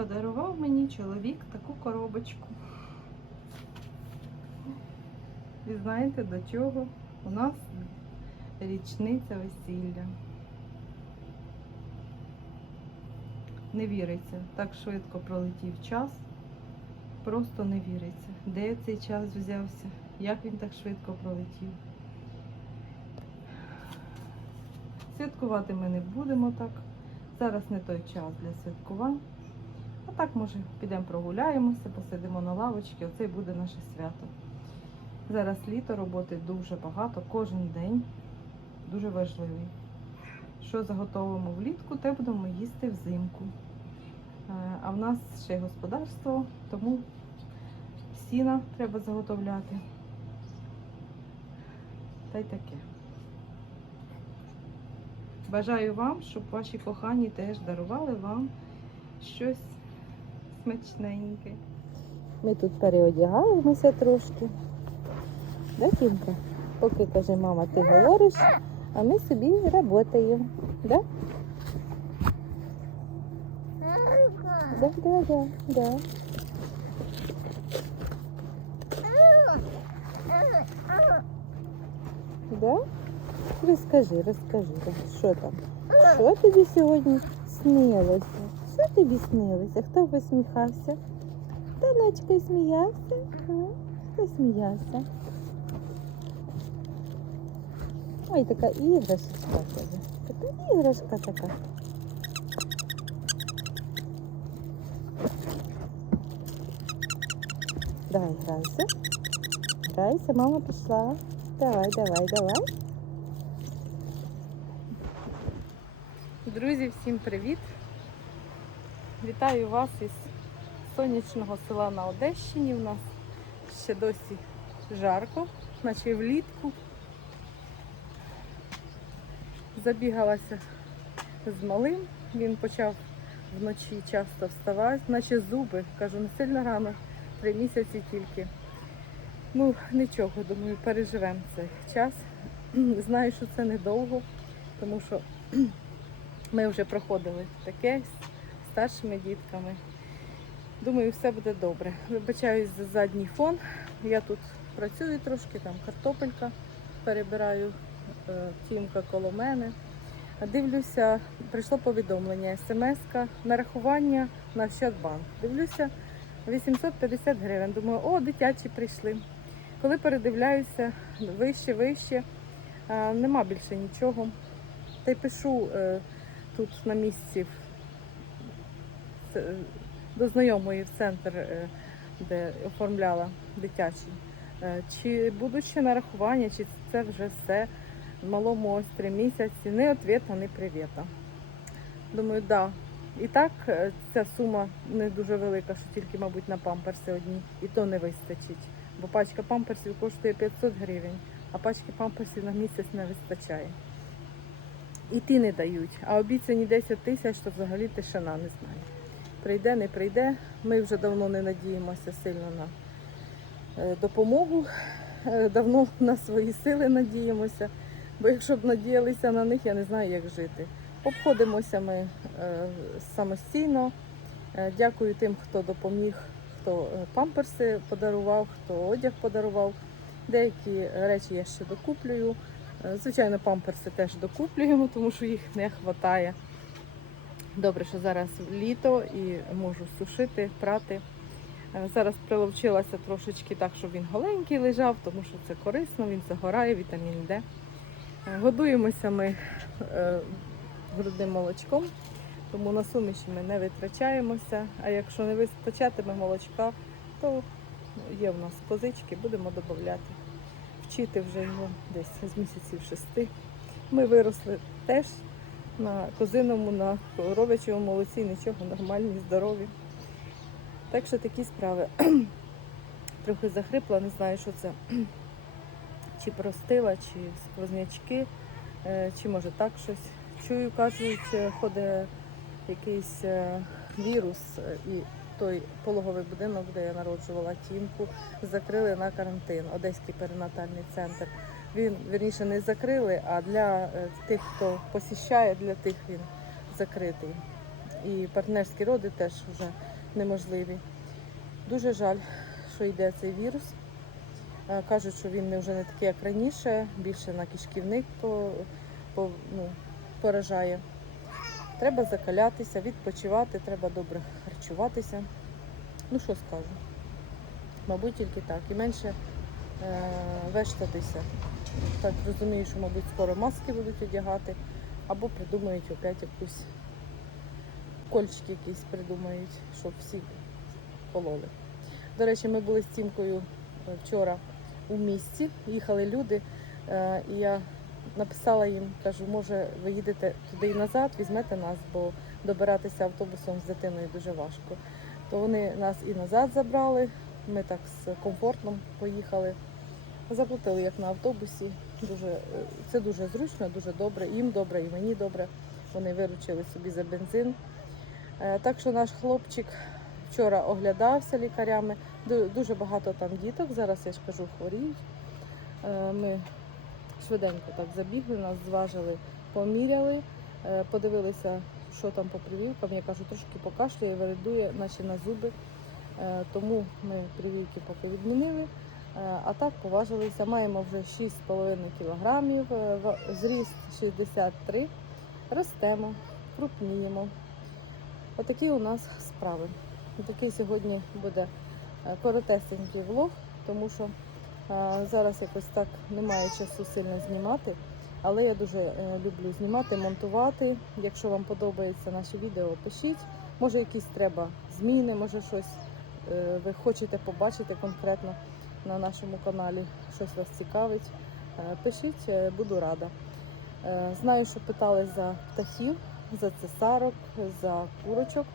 Подарував мені чоловік таку коробочку. І знаєте до чого? У нас річниця весілля. Не віриться, так швидко пролетів час. Просто не віриться. Де цей час взявся? Як він так швидко пролетів? Святкувати ми не будемо так. Зараз не той час для святкувань. А так, може, підемо прогуляємося, посидимо на лавочці, оце й буде наше свято. Зараз літо, роботи дуже багато, кожен день дуже важливий. Що заготовимо влітку, те будемо їсти взимку. Е, А в нас ще господарство, тому сіна треба заготовляти. Та й таке. Бажаю вам, щоб ваші кохані теж дарували вам щось смачненьке. Ми тут переодягаємося трошки. Да, Тімка? Поки каже, мама, ти говориш, а ми собі працюємо. Да? Да, да, да, да. Да? Розкажи, розкажи, що там? Що тобі сьогодні снилося? Що тобі снилося? Хто посміхався? Хто ночкою сміявся? Хто сміявся? Ой, така іграшечка тебе. Така іграшка така. Давай, грайся. Грайся, мама пішла. Давай, давай, давай. Друзі, всім привіт! Вітаю вас із сонячного села на Одещині. У нас ще досі жарко, наче влітку. Забігалася з малим. Він почав вночі часто вставати, наче зуби. Кажу, не сильно рано, три місяці тільки. Ну, нічого, думаю, переживемо цей час. Знаю, що це недовго, тому що ми вже проходили таке старшими дітками. Думаю, все буде добре. Вибачаюсь за задній фон. Я тут працюю трошки, там картопелька перебираю, е, тімка коло мене. Дивлюся, прийшло повідомлення, смс-ка, нарахування на Щадбанк. Дивлюся, 850 гривень. Думаю, о, дитячі прийшли. Коли передивляюся вище, вище, нема більше нічого. Та й пишу е, тут на місці до знайомої в центр, е, де оформляла дитячий. Е, Чи будуть ще нарахування, чи це вже все в малому ось три місяці. Ні ответа, ні привіта. Думаю, да. І так е, ця сума не дуже велика, що тільки, мабуть, на памперси одні. І то не вистачить. Бо пачка памперсів коштує 500 гривень, а пачки памперсів на місяць не вистачає. І ті не дають. А обіцяні 10 тисяч, то взагалі тишина не знаю. Прийде, не прийде. Ми вже давно не надіємося сильно на е, допомогу. Е, Давно на свої сили надіємося. Бо якщо б надіялися на них, я не знаю, як жити. Обходимося ми е, самостійно. Дякую тим, хто допоміг, хто памперси подарував, хто одяг подарував. Деякі речі я ще докуплюю. Звичайно, памперси теж докуплюємо, тому що їх не вистачає. Добре, що зараз літо і можу сушити, прати. Е, Зараз приловчилася трошечки так, щоб він голенький лежав, тому що це корисно, він загорає, вітамін Д. Е, Годуємося ми е, грудним молочком, тому на суміші ми не витрачаємося. А якщо не вистачатиме молочка, то є в нас козички, будемо додати. Вчити вже його десь з місяців шести. Ми виросли теж на козиному, на коров'ячому молоці, нічого, нормальні, здорові. Так що такі справи. Трохи захрипла, не знаю, що це. Чи простила, чи сквознячки, е, чи може так щось. Чую, кажуть, е, ходить якийсь е, вірус, і той пологовий будинок, де я народжувала тімку, закрили на карантин, Одеський перинатальний центр. Він вірніше не закрили, а для е, тих, хто посіщає, для тих він закритий. І партнерські роди теж вже неможливі. Дуже жаль, що йде цей вірус. Е, Кажуть, що він вже не такий, як раніше, більше на кишківник по, по, ну, поражає. Треба закалятися, відпочивати, треба добре харчуватися. Ну що скажу? Мабуть, тільки так. І менше е, вештатися. Так розумію, що, мабуть, скоро маски будуть одягати, або придумають опять якусь кольчики якісь придумають, щоб всі кололи. До речі, ми були з Тімкою е, вчора у місті, їхали люди, е, і я написала їм, кажу, може, ви їдете туди і назад, візьмете нас, бо добиратися автобусом з дитиною дуже важко. То вони нас і назад забрали, ми так з комфортом поїхали. Заплатили як на автобусі. Дуже, е, це дуже зручно, дуже добре. Їм добре, і мені добре. Вони виручили собі за бензин. Е, Так що наш хлопчик вчора оглядався лікарями. Дуже багато там діток. Зараз я ж кажу, хворіють. Е, Ми швиденько так забігли, нас зважили, поміряли, подивилися, що там по прививкам. Я кажу, трошки покашляє, виридує, наче на зуби. Тому ми прививки поки відмінили. Е, А так поважилися. Маємо вже 6,5 кілограмів, е, зріст 63. Ростемо, крупніємо. Отакі у нас справи. Такий сьогодні буде е, коротесенький влог, тому що зараз якось так немає часу сильно знімати. Але я дуже люблю знімати, монтувати. Якщо вам подобається наші відео, пишіть. Може, якісь треба зміни, може щось ви хочете побачити конкретно на нашому каналі, щось вас цікавить. Е, Пишіть, е, буду рада. Е, Знаю, що питали за птахів, за цесарок, за курочок,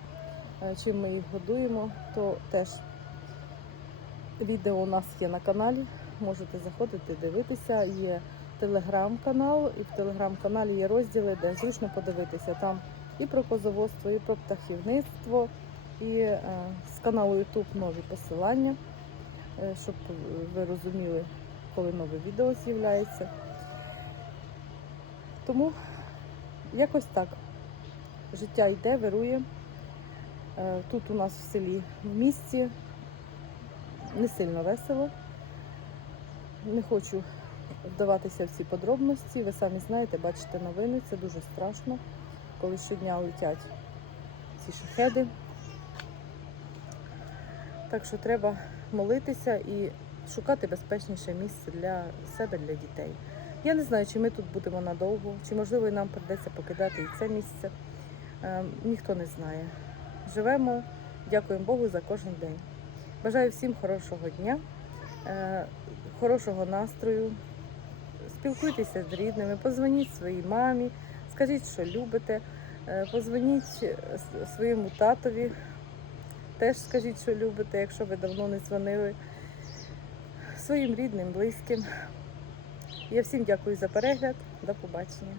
чим ми їх годуємо, то теж відео у нас є на каналі. Можете заходити, дивитися. Є телеграм-канал, і в телеграм-каналі є розділи, де зручно подивитися. Там і про козоводство, і про птахівництво, і з каналу YouTube нові посилання, щоб ви розуміли, коли нове відео з'являється. Тому якось так. Життя йде, вирує. Е, Тут у нас в селі, в місті не сильно весело. Не хочу вдаватися в ці подробності. Ви самі знаєте, бачите новини, це дуже страшно, коли щодня летять ці шахеди. Так що треба молитися і шукати безпечніше місце для себе, для дітей. Я не знаю, чи ми тут будемо надовго, чи можливо нам придеться покидати і це місце. Е, ніхто не знає. Живемо, дякуємо Богу за кожен день. Бажаю всім хорошого дня, е, хорошого настрою. Спілкуйтеся з рідними, позвоніть своїй мамі, скажіть, що любите, е, позвоніть своєму татові, теж скажіть, що любите, якщо ви давно не дзвонили, своїм рідним, близьким. Я всім дякую за перегляд. До побачення.